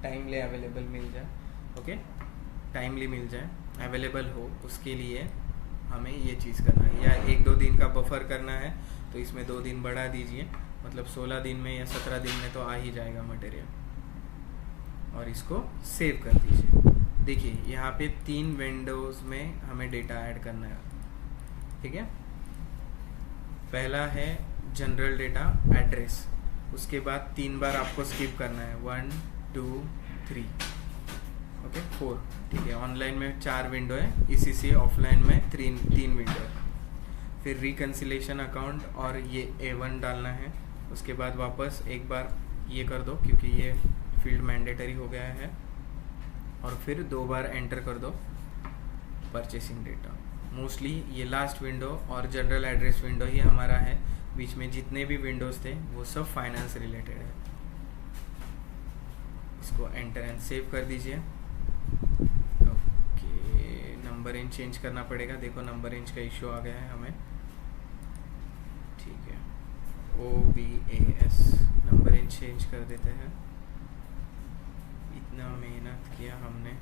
टाइमली अवेलेबल मिल जाए। ओके, टाइमली मिल जाए, अवेलेबल हो, उसके लिए हमें ये चीज़ करना है। या 1-2 दिन का बफर करना है तो इसमें 2 दिन बढ़ा दीजिए, मतलब 16 दिन में या 17 दिन में तो आ ही जाएगा मटेरियल, और इसको सेव कर दीजिए। देखिए यहाँ पे 3 विंडोज़ में हमें डेटा ऐड करना है। ठीक है, पहला है जनरल डेटा एड्रेस, उसके बाद 3 बार आपको स्किप करना है 1 2 3, ओके 4। ठीक है, ऑनलाइन में 4 विंडो है, इसी से ऑफलाइन में 3 विंडो है। फिर रिकन्सिलेशन अकाउंट और ये A1 डालना है। उसके बाद वापस एक बार ये कर दो क्योंकि ये फील्ड मैंडेटरी हो गया है, और फिर 2 बार एंटर कर दो परचेसिंग डेटा। मोस्टली ये लास्ट विंडो और जनरल एड्रेस विंडो ही हमारा है, बीच में जितने भी विंडोज़ थे वो सब फाइनेंस रिलेटेड है। इसको एंटर एंड सेव कर दीजिए। ओके, नंबर रेंज चेंज करना पड़ेगा। देखो नंबर रेंज का इश्यू आ गया है हमें। ठीक है, OBAS नंबर रेंज चेंज कर देते हैं। इतना मेहनत किया हमने।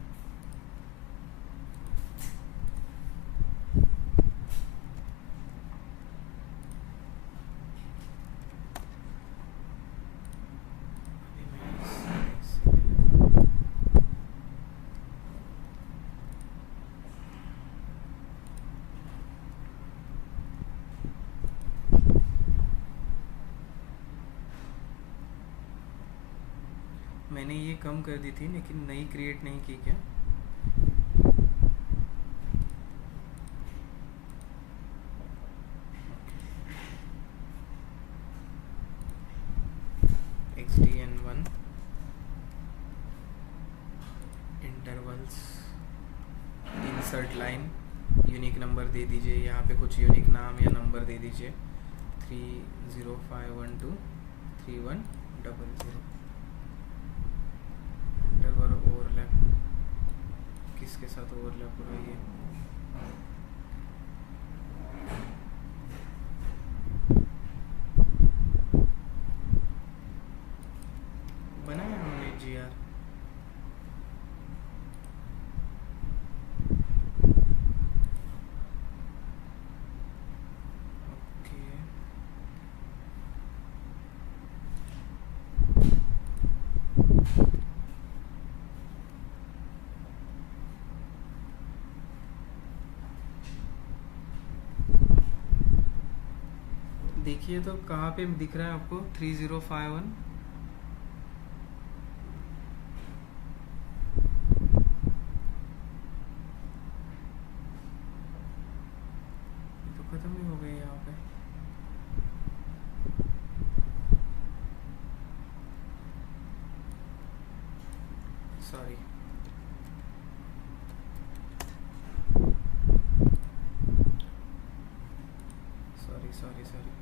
मैंने ये कम कर दी थी लेकिन नई क्रिएट नहीं की क्या? XDN1 intervals, insert line, unique number दे दीजिए। यहाँ पे कुछ यूनिक नाम या नंबर दे दीजिए 30512 3100। इंटरवल ओवरलैप किसके साथ ओवरलैप हो रही है? बनाया हमने GR। ओके, देखिए तो कहाँ पे दिख रहा है आपको 3051? ये तो खत्म ही हो गई यहाँ पे। Sorry, sorry sorry.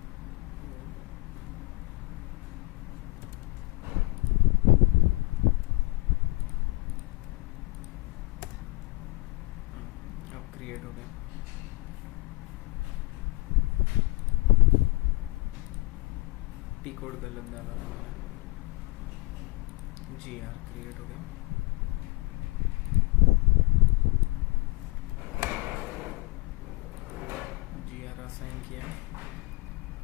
अब क्रिएट हो गया। टी कोड गलत डाला था मैंने। GR क्रिएट हो गया। GR असाइन किया,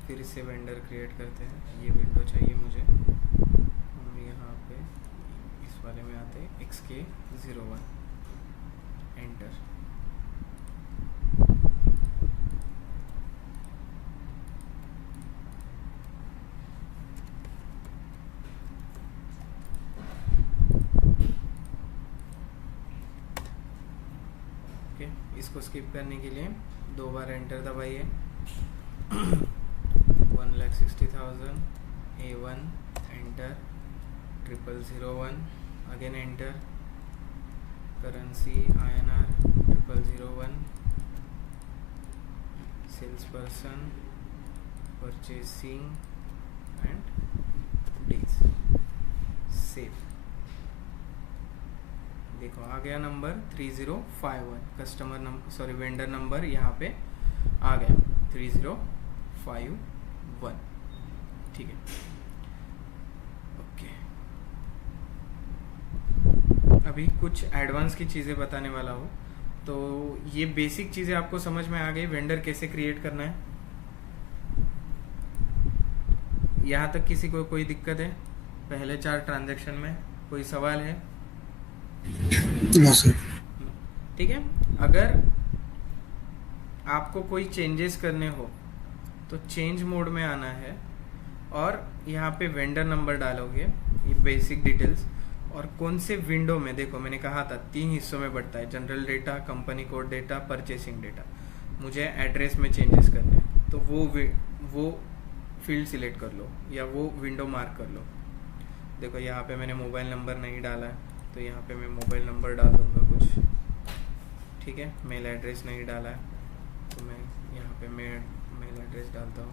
फिर इससे वेंडर क्रिएट करते हैं। ये विंडो चाहिए मुझे। हम यहाँ पे इस वाले में आते हैं XK01, एंटर। इसको स्किप करने के लिए 2 बार एंटर दबाइए। 1,60,000 A1 enter, 0001 again enter, currency INR 0001, sales person, purchasing and days, save. देखो आ गया number 3051, customer number sorry vendor number यहाँ पे आ गया 3051। ठीक है, ओके। अभी कुछ एडवांस की चीज़ें बताने वाला हूँ। तो ये बेसिक चीज़ें आपको समझ में आ गई, वेंडर कैसे क्रिएट करना है। यहाँ तक किसी को कोई दिक्कत है पहले 4 ट्रांजैक्शन में? कोई सवाल है? No sir. ठीक है, अगर आपको कोई चेंजेस करने हो तो चेंज मोड में आना है और यहाँ पे वेंडर नंबर डालोगे, ये बेसिक डिटेल्स। और कौन से विंडो में, देखो मैंने कहा था 3 हिस्सों में बढ़ता है, general data, company code data, purchasing data. मुझे एड्रेस में चेंजेस करने हैं तो वो फील्ड सिलेक्ट कर लो या वो विंडो मार्क कर लो। देखो यहाँ पे मैंने मोबाइल नंबर नहीं डाला है तो यहाँ पे मैं मोबाइल नंबर डाल दूँगा कुछ। ठीक है, मेल एड्रेस नहीं डाला है तो मैं यहाँ पे मेल एड्रेस डालता हूँ।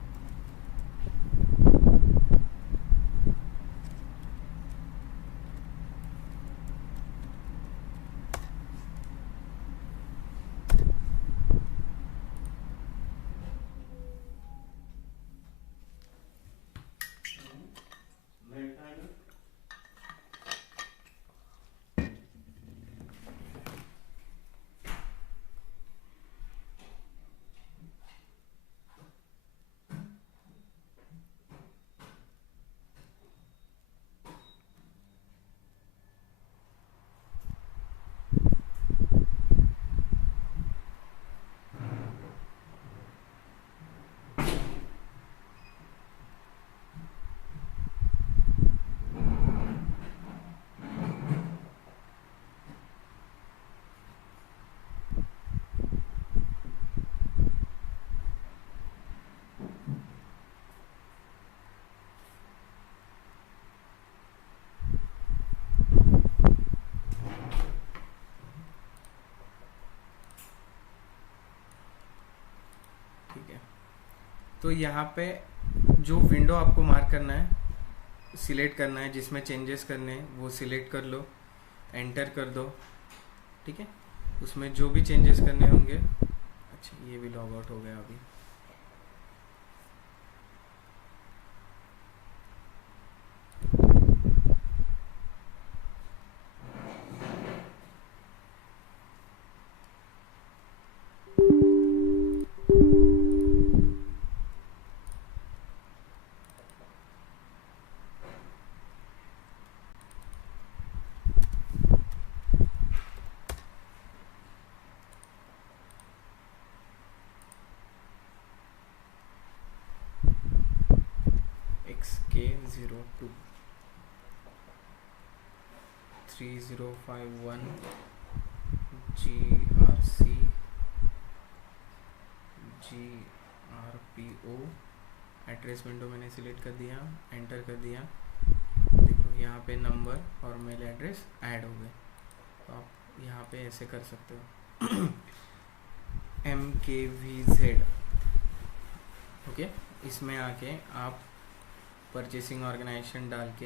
तो यहाँ पे जो विंडो आपको मार्क करना है, सिलेक्ट करना है, जिसमें चेंजेस करने हैं वो सिलेक्ट कर लो, एंटर कर दो। ठीक है, उसमें जो भी चेंजेस करने होंगे। अच्छा, ये भी लॉग आउट हो गया अभी। XK02 3051 GRC GRPO। Address window मैंने सिलेक्ट कर दिया, एंटर कर दिया। देखो यहाँ पे नंबर और मेल एड्रेस ऐड हो गए। तो आप यहाँ पे ऐसे कर सकते हो MKVZ। ओके, इसमें आके आप परचेसिंग ऑर्गेनाइजेशन डाल के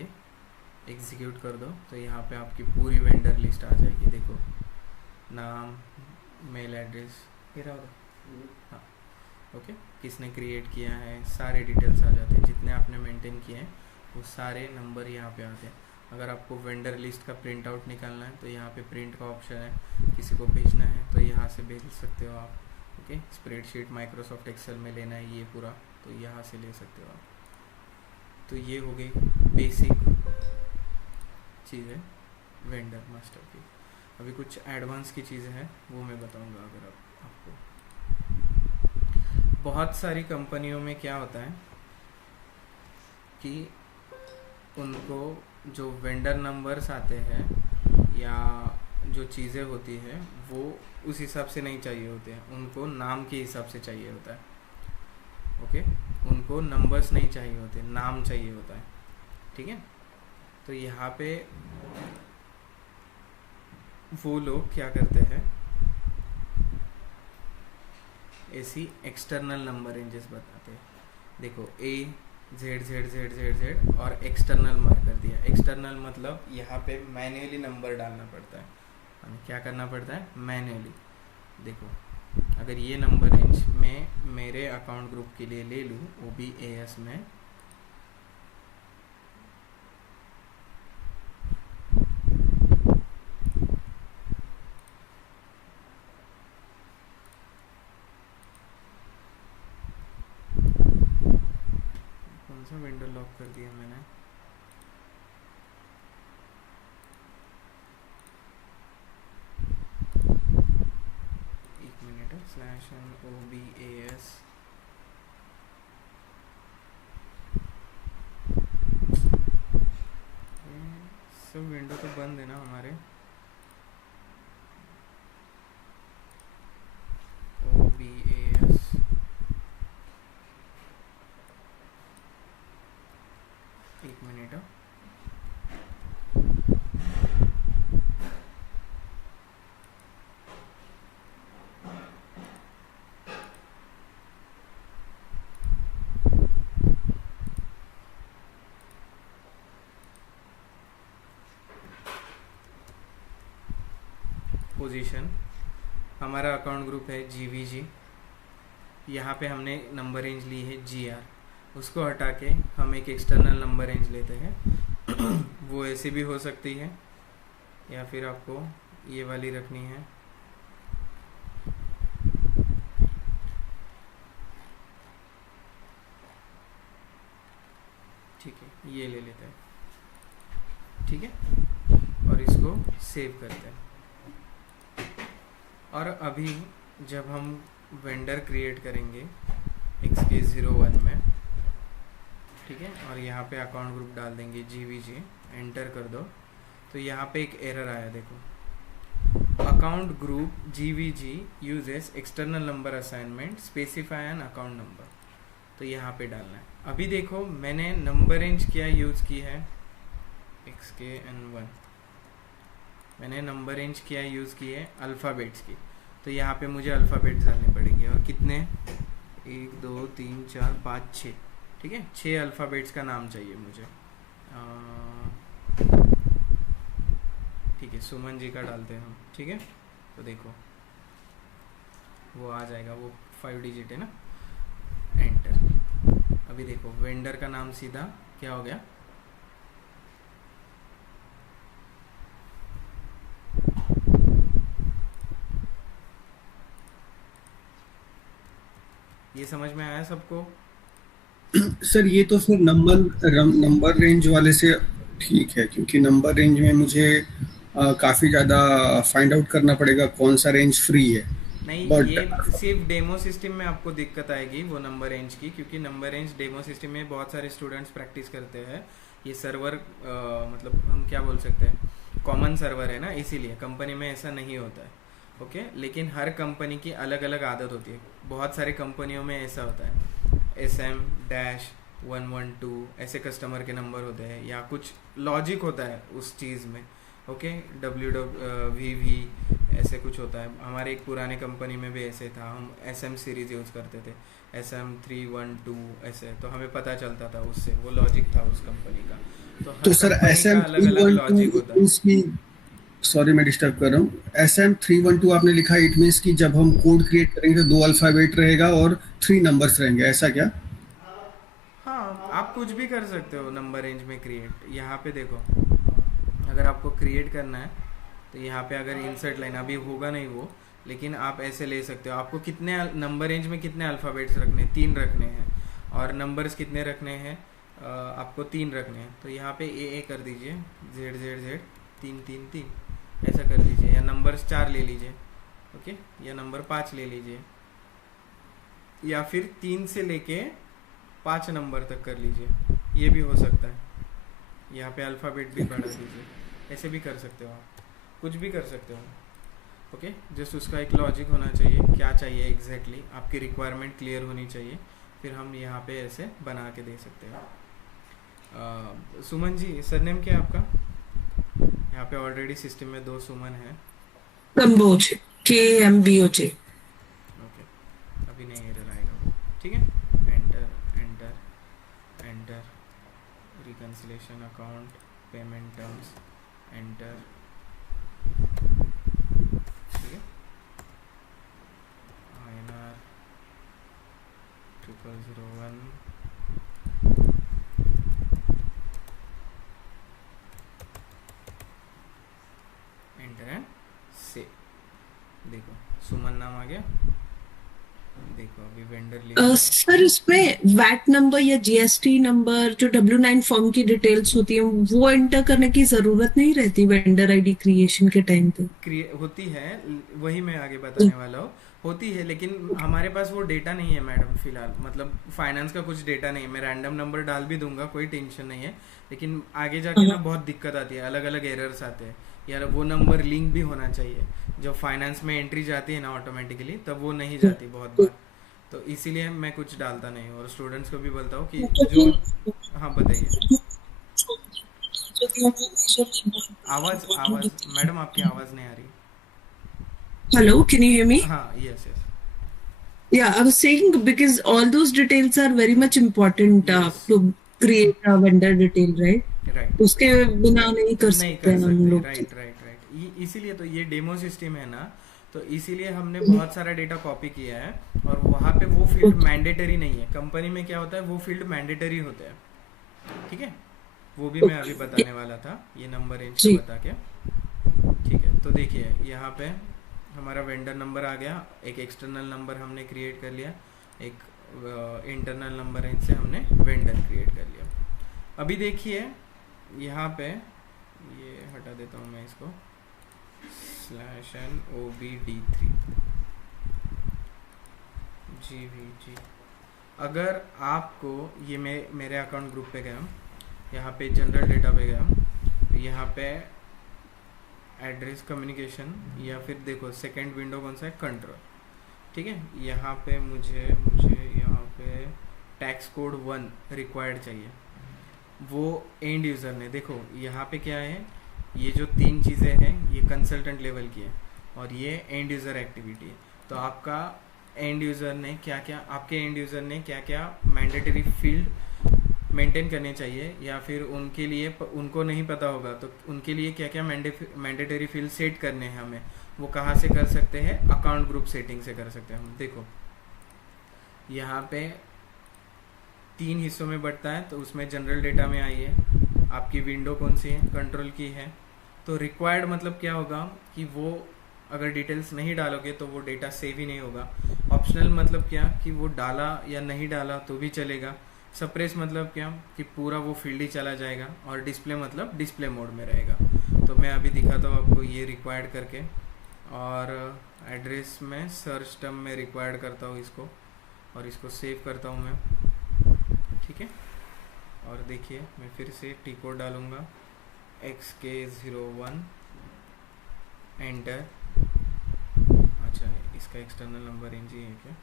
एग्जीक्यूट कर दो तो यहाँ पे आपकी पूरी वेंडर लिस्ट आ जाएगी। देखो नाम, मेल एड्रेस, ये रहा। हाँ, ओके, किसने क्रिएट किया है, सारे डिटेल्स आ जाते हैं। जितने आपने मेंटेन किए हैं वो सारे नंबर यहाँ पे आते हैं। अगर आपको वेंडर लिस्ट का प्रिंट आउट निकालना है तो यहाँ पे प्रिंट का ऑप्शन है, किसी को भेजना है तो यहाँ से भेज सकते हो आप। ओके, स्प्रेडशीट माइक्रोसॉफ्ट एक्सेल में लेना है ये पूरा तो यहाँ से ले सकते हो आप। तो ये हो गई बेसिक चीज़ें वेंडर मास्टर की। अभी कुछ एडवांस की चीज़ें हैं वो मैं बताऊंगा। अगर आपको बहुत सारी कंपनियों में क्या होता है कि उनको जो वेंडर नंबर्स आते हैं या जो चीज़ें होती हैं वो उस हिसाब से नहीं चाहिए होते हैं, उनको नाम के हिसाब से चाहिए होता है। ओके, उनको नंबर्स नहीं चाहिए होते, नाम चाहिए होता है। ठीक है, तो यहाँ पे वो लोग क्या करते हैं, ऐसी एक्सटर्नल नंबर रेंजेस बताते हैं। देखो A Z Z Z Z Z और एक्सटर्नल मार्क कर दिया। एक्सटर्नल मतलब यहाँ पे मैन्युअली नंबर डालना पड़ता है, क्या करना पड़ता है, मैन्युअली। देखो अगर ये नंबर रेंज मैं मेरे अकाउंट ग्रुप के लिए ले लूँ OBAS में, कौन सा विंडो लॉक कर दिया मैंने, एक मिनट है, /OBAS सब विंडो तो बंद है ना हमारे। OBAS एक मिनट है, पोजीशन हमारा अकाउंट ग्रुप है GVG। यहाँ पे हमने नंबर रेंज ली है GR, उसको हटा के हम एक एक्सटर्नल नंबर रेंज लेते हैं वो ऐसे भी हो सकती है या फिर आपको ये वाली रखनी है। ठीक है, ये ले लेते हैं। ठीक है, और इसको सेव करते हैं। और अभी जब हम वेंडर क्रिएट करेंगे XK01 में, ठीक है, और यहाँ पे अकाउंट ग्रुप डाल देंगे GVG, एंटर कर दो, तो यहाँ पे एक एरर आया। देखो account group GVG uses external number assignment, specify an account number, तो यहाँ पे डालना है। अभी देखो मैंने नंबर रेंज क्या यूज़ की है, XKN1, मैंने नंबर रेंज क्या यूज़ की है, अल्फ़ाबेट्स की, तो यहाँ पे मुझे अल्फ़ाबेट्स डालने पड़ेंगे। और कितने, 1 2 3 4 5 6, ठीक है, 6 अल्फ़ाबेट्स का नाम चाहिए मुझे। ठीक है, सुमन जी का डालते हैं हम। ठीक है, तो देखो वो आ जाएगा, वो 5 डिजिट है ना, एंटर। अभी देखो वेंडर का नाम सीधा क्या हो गया, ये समझ में आया सबको? सर ये तो फिर नंबर रेंज वाले से ठीक है, क्योंकि नंबर रेंज में मुझे काफी ज्यादा फाइंड आउट करना पड़ेगा कौन सा रेंज फ्री है। नहीं, बट ये सिर्फ डेमो सिस्टम में आपको दिक्कत आएगी वो नंबर रेंज की, क्योंकि नंबर रेंज डेमो सिस्टम में बहुत सारे स्टूडेंट्स प्रैक्टिस करते हैं। ये सर्वर मतलब हम क्या बोल सकते हैं, कॉमन सर्वर है ना, इसीलिए कंपनी में ऐसा नहीं होता है। ओके, लेकिन हर कंपनी की अलग अलग आदत होती है। बहुत सारे कंपनियों में ऐसा होता है, SM-112 ऐसे कस्टमर के नंबर होते हैं, या कुछ लॉजिक होता है उस चीज़ में। ओके, WWVV ऐसे कुछ होता है। हमारे एक पुराने कंपनी में भी ऐसे था, हम SM सीरीज़ यूज़ करते थे, SM312 ऐसे, तो हमें पता चलता था उससे, वो लॉजिक था उस कंपनी का। तो सर SM312 सॉरी मैं डिस्टर्ब कर रहा हूँ, SM312 आपने लिखा, इट मीन्स कि जब हम कोड क्रिएट करेंगे तो 2 अल्फ़ाबेट रहेगा और 3 नंबर्स रहेंगे, ऐसा क्या? हाँ, आप कुछ भी कर सकते हो नंबर रेंज में क्रिएट। यहाँ पे देखो, अगर आपको क्रिएट करना है तो यहाँ पे अगर इंसर्ट लाइन, अभी होगा नहीं वो, लेकिन आप ऐसे ले सकते हो। आपको कितने नंबर रेंज में कितने अल्फ़ाबेट्स रखने हैं, 3 रखने हैं, और नंबर्स कितने रखने हैं, आपको 3 रखने हैं। तो यहाँ पे AA कर दीजिए, ZZZ 3 3 3 ऐसा कर लीजिए, या नंबर्स 4 ले लीजिए। ओके, या नंबर 5 ले लीजिए, या फिर 3 से लेके 5 नंबर तक कर लीजिए, ये भी हो सकता है। यहाँ पे अल्फ़ाबेट भी बढ़ा दीजिए, ऐसे भी कर सकते हो आप। कुछ भी कर सकते हो। ओके, जस्ट उसका एक लॉजिक होना चाहिए, क्या चाहिए एग्जैक्टली, आपकी रिक्वायरमेंट क्लियर होनी चाहिए, फिर हम यहाँ पे ऐसे बना के दे सकते हैं। सुमन जी, सरनेम क्या है आपका? यहाँ पे ऑलरेडी सिस्टम में 2 सुमन है। कंबोज, KMBOJ। ओके, अभी नहीं एरर आएगा वो, ठीक है। Enter enter enter, reconciliation account, payment terms, enter, ठीक है। INR 0001, एंटर एंड से। देखो सुमन नाम आ गया। देखो अभी वेंडर लिंक सर इसमें वैट नंबर या GST नंबर, जो W9 फॉर्म की डिटेल्स होती है, वो एंटर करने की जरूरत नहीं रहती वेंडर आईडी क्रिएशन के टाइम पे? होती है, वही मैं आगे बताने वाला हूँ। होती है, लेकिन हमारे पास वो डेटा नहीं है मैडम फिलहाल, मतलब फाइनेंस का कुछ डेटा नहीं है। मैं रैंडम नंबर डाल भी दूंगा, कोई टेंशन नहीं है, लेकिन आगे जाके ना बहुत दिक्कत आती है, अलग अलग एरर्स आते हैं यार। वो नंबर लिंक भी होना चाहिए, जब फाइनेंस में एंट्री जाती है ना ऑटोमेटिकली, तब वो नहीं जाती बहुत बार, तो इसीलिए मैं कुछ डालता नहीं हूँ। और स्टूडेंट्स को भी बोलता हूँ कि जो, हाँ बताइए। आवाज आवाज मैडम आपकी आवाज नहीं आ रही। Hello, can you hear me? हाँ, yes yes. Yeah, I was saying because all those details are very much important Yes. to create a vendor detail, right? Right, उसके बिना नहीं कर नहीं सकते कर हम सकते, लोग। Right right right. इसीलिए तो ये डेमो सिस्टम है ना, तो इसीलिए हमने बहुत सारा डेटा कॉपी किया है, और वहाँ पे वो फील्ड मैंडेटरी नहीं है। कंपनी में क्या होता है, वो फील्ड मैंडेटरी होते हैं, ठीक है। वो भी मैं अभी बताने वाला था, ये नंबर रेंज जी। बता के, ठीक है। तो देखिए यहाँ पे हमारा वेंडर नंबर आ गया, एक एक्सटर्नल नंबर हमने क्रिएट कर लिया, एक इंटरनल नंबर रेंज से हमने वेंडर क्रिएट कर लिया। अभी देखिए यहाँ पे, ये हटा देता हूँ मैं इसको, /NOBD3 GVG। अगर आपको ये मेरे अकाउंट ग्रुप पे गया, यहाँ पे जनरल डेटा पे गया, तो यहाँ पे एड्रेस कम्युनिकेशन, या फिर देखो सेकंड विंडो कौन सा है, कंट्रोल, ठीक है। यहाँ पे मुझे यहाँ पे टैक्स कोड 1 रिक्वायर्ड चाहिए, वो एंड यूज़र ने, देखो यहाँ पे क्या है, ये जो 3 चीज़ें हैं ये कंसल्टेंट लेवल की है, और ये एंड यूज़र एक्टिविटी है। तो आपका एंड यूज़र ने क्या क्या, आपके एंड यूज़र ने क्या क्या मैंडेटरी फील्ड मेंटेन करने चाहिए, या फिर उनके लिए उनको नहीं पता होगा तो उनके लिए क्या क्या मैंडेटरी फील्ड सेट करने हैं हमें, वो कहाँ से कर सकते हैं, अकाउंट ग्रुप सेटिंग से कर सकते हैं हम। देखो यहाँ पे 3 हिस्सों में बढ़ता है, तो उसमें जनरल डेटा में आइए, आपकी विंडो कौन सी है, कंट्रोल की है। तो रिक्वायर्ड मतलब क्या होगा कि वो अगर डिटेल्स नहीं डालोगे तो वो डेटा सेव ही नहीं होगा। ऑप्शनल मतलब क्या कि वो डाला या नहीं डाला तो भी चलेगा। सप्रेस मतलब क्या कि पूरा वो फील्ड ही चला जाएगा। और डिस्प्ले मतलब डिस्प्ले मोड में रहेगा। तो मैं अभी दिखाता हूँ आपको ये रिक्वायर्ड करके, और एड्रेस में सर्च टर्म में रिक्वायर्ड करता हूँ इसको, और इसको सेव करता हूँ मैं, ठीक है। और देखिए मैं फिर से टी कोड डालूँगा XK01, एंटर। अच्छा, इसका एक्सटर्नल नंबर रेंज ही है क्या?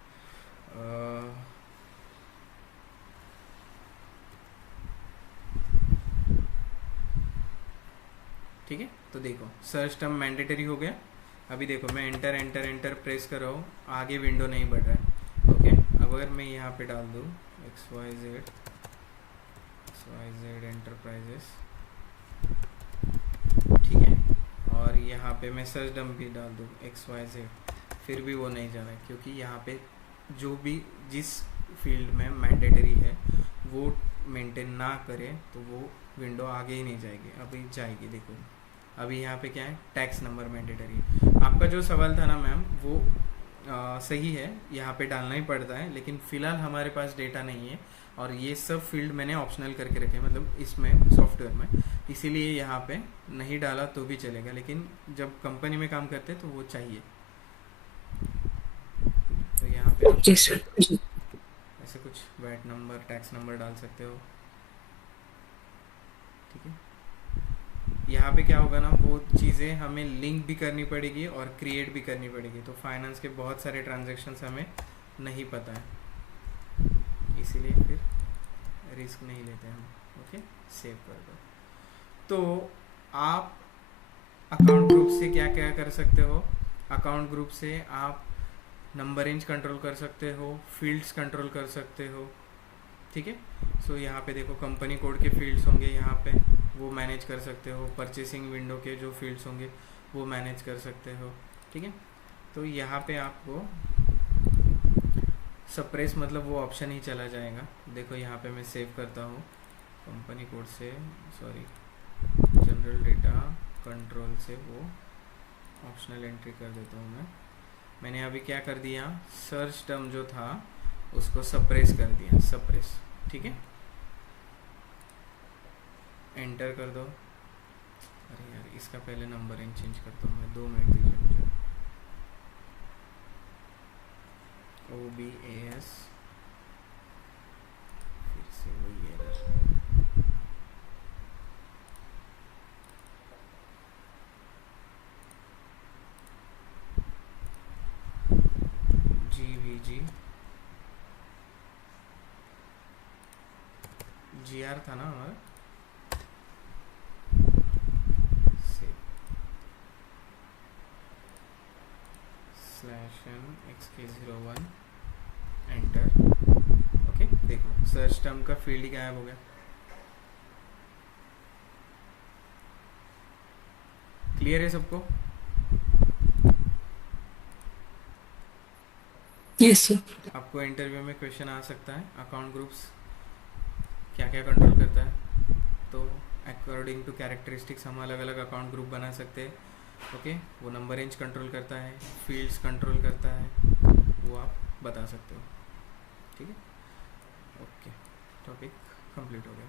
ठीक है, तो देखो सर्च टर्म मैंडेटरी हो गया। अभी देखो मैं एंटर एंटर एंटर प्रेस कर रहा हूँ, आगे विंडो नहीं बढ़ रहा है। ओके, अब अगर मैं यहाँ पे डाल दूँ XYZ एंटरप्राइजेस, ठीक है, और यहाँ पे मैं सर्च टर्म भी डाल दूँ XYZ, फिर भी वो नहीं जा रहा है, क्योंकि यहाँ पे जो भी जिस फील्ड में मैंडेटरी है वो मेंटेन ना करे तो वो विंडो आगे ही नहीं जाएगी। अभी जाएगी, देखो अभी यहाँ पे क्या है, टैक्स नंबर मैंडेटरी। आपका जो सवाल था ना मैम, वो सही है, यहाँ पे डालना ही पड़ता है, लेकिन फ़िलहाल हमारे पास डेटा नहीं है, और ये सब फील्ड मैंने ऑप्शनल करके रखे, मतलब इसमें सॉफ्टवेयर में, इसीलिए यहाँ पे नहीं डाला तो भी चलेगा, लेकिन जब कंपनी में काम करते तो वो चाहिए। तो यहाँ पे ओके सर, ऐसे कुछ वैट नंबर, टैक्स नंबर डाल सकते हो, ठीक है। यहाँ पे क्या होगा ना, वो चीज़ें हमें लिंक भी करनी पड़ेगी और क्रिएट भी करनी पड़ेगी। तो फाइनेंस के बहुत सारे ट्रांजैक्शंस हमें नहीं पता है, इसीलिए फिर रिस्क नहीं लेते हम। ओके, सेव कर दो। तो आप अकाउंट ग्रुप से क्या क्या कर सकते हो? अकाउंट ग्रुप से आप नंबर रेंज कंट्रोल कर सकते हो, फील्ड्स कंट्रोल कर सकते हो, ठीक है। सो यहाँ पे देखो कंपनी कोड के फील्ड्स होंगे, यहाँ पे वो मैनेज कर सकते हो। परचेसिंग विंडो के जो फील्ड्स होंगे वो मैनेज कर सकते हो, ठीक है। तो यहाँ पे आपको सप्रेस मतलब वो ऑप्शन ही चला जाएगा। देखो यहाँ पे मैं सेव करता हूँ कंपनी कोड से, सॉरी जनरल डेटा कंट्रोल से वो ऑप्शनल एंट्री कर देता हूँ मैंने अभी क्या कर दिया, सर्च टर्म जो था उसको सप्रेस कर दिया, सप्रेस, ठीक है। एंटर कर दो। अरे यार इसका पहले नंबर रेंज चेंज करता हूँ मैं, 2 मिनट दीजिए मुझे। OBAS फिर से वही एरर, GVG GR था ना हमारा, /xk01 एंटर। ओके, देखो सर्च टर्म का फील्ड ही गायब हो गया। क्लियर है सबको? Yes sir. आपको इंटरव्यू में क्वेश्चन आ सकता है अकाउंट ग्रुप्स क्या क्या कंट्रोल करता है, तो अकॉर्डिंग टू कैरेक्टरिस्टिक्स हम अलग अलग अकाउंट ग्रुप बना सकते हैं। ओके, वो नंबर रेंज कंट्रोल करता है, फील्ड्स कंट्रोल करता है, वो आप बता सकते हो, ठीक है। ओके, टॉपिक कंप्लीट हो गया।